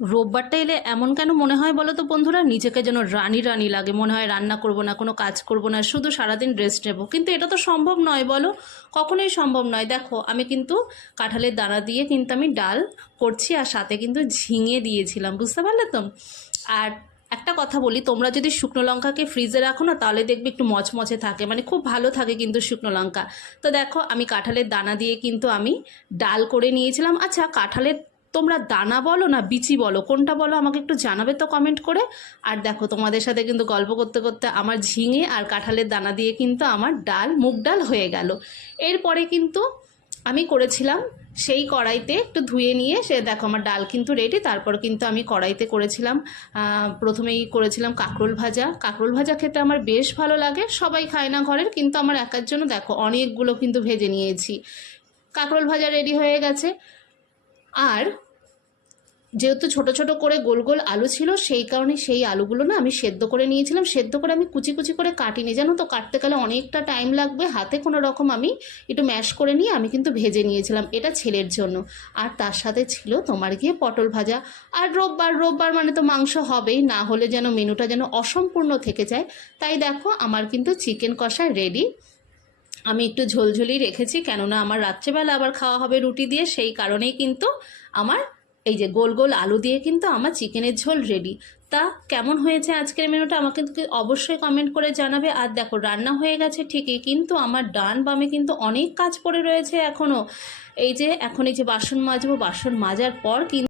রোববারটা এলে এমন কেন মনে হয় বলো তো বন্ধুরা, নিজেকে যেন রানী রানী লাগে, মনে হয় রান্না করব না, কোনো কাজ করব না, শুধু সারাদিন রেস্ট নেব। কিন্তু এটা তো সম্ভব নয় বলো, কখনোই সম্ভব নয়। দেখো আমি কিন্তু কাঁঠালের দানা দিয়ে কিন্তু আমি ডাল করছি, আর সাথে কিন্তু ঝিঙে দিয়েছিলাম, বুঝতে পারলে তো। আর একটা কথা বলি, তোমরা যদি শুকনো লঙ্কাকে ফ্রিজে রাখো না, তাহলে দেখবে একটু মচমচে থাকে, মানে খুব ভালো থাকে কিন্তু শুকনো লঙ্কা। তো দেখো আমি কাঁঠালের দানা দিয়ে কিন্তু আমি ডাল করে নিয়েছিলাম। আচ্ছা, কাঁঠালের তোমরা দানা বলো না বিচি বলো, কোনটা বলো আমাকে একটু জানাবে তো কমেন্ট করে। আর দেখো তোমাদের সাথে কিন্তু গল্প করতে করতে আমার ঝিঙে আর কাঁঠালের দানা দিয়ে কিন্তু আমার ডাল, মুগ ডাল হয়ে গেল। এরপরে কিন্তু আমি করেছিলাম সেই কড়াইতে একটু ধুয়ে নিয়ে, সে দেখো আমার ডাল কিন্তু রেডি। তারপর কিন্তু আমি কড়াইতে করেছিলাম, প্রথমেই করেছিলাম কাঁকরোল ভাজা। কাঁকরোল ভাজা খেতে আমার বেশ ভালো লাগে, সবাই খায় না ঘরের, কিন্তু আমার একার জন্য দেখো অনেকগুলো কিন্তু ভেজে নিয়েছি। কাঁকরোল ভাজা রেডি হয়ে গেছে। আর যেহেতু ছোট ছোট করে গোল গোল আলু ছিল, সেই কারণে সেই আলুগুলো না আমি সেদ্ধ করে নিয়েছিলাম। সেদ্ধ করে আমি কুচি কুচি করে কাটিনি, জানো তো, কাটতে গেলে অনেকটা টাইম লাগবে, হাতে কোনো রকম আমি একটু ম্যাশ করে নিয়ে আমি কিন্তু ভেজে নিয়েছিলাম, এটা ছেলের জন্য। আর তার সাথে ছিল তোমার গিয়ে পটল ভাজা। আর রোববার, রোববার মানে তো মাংস হবেই, না হলে যেন মেনুটা যেন অসম্পূর্ণ থেকে যায়। তাই দেখো আমার কিন্তু চিকেন কষা রেডি। আমি একটু ঝোলঝোলি রেখেছি, কেননা আমার রাত্রেবেলা আবার খাওয়া হবে রুটি দিয়ে, সেই কারণেই কিন্তু আমার এই যে গোল গোল আলু দিয়ে কিন্তু আমার চিকেনের ঝোল রেডি। তা কেমন হয়েছে আজকের মেনুটা আমাকে অবশ্যই কমেন্ট করে জানাবে। আর দেখো রান্না হয়ে গেছে ঠিকই, কিন্তু আমার ডান বামে কিন্তু অনেক কাজ পড়ে রয়েছে এখনও। এই যে এখন এই যে বাসন মাজবো, বাসন মাজার পর কিন্তু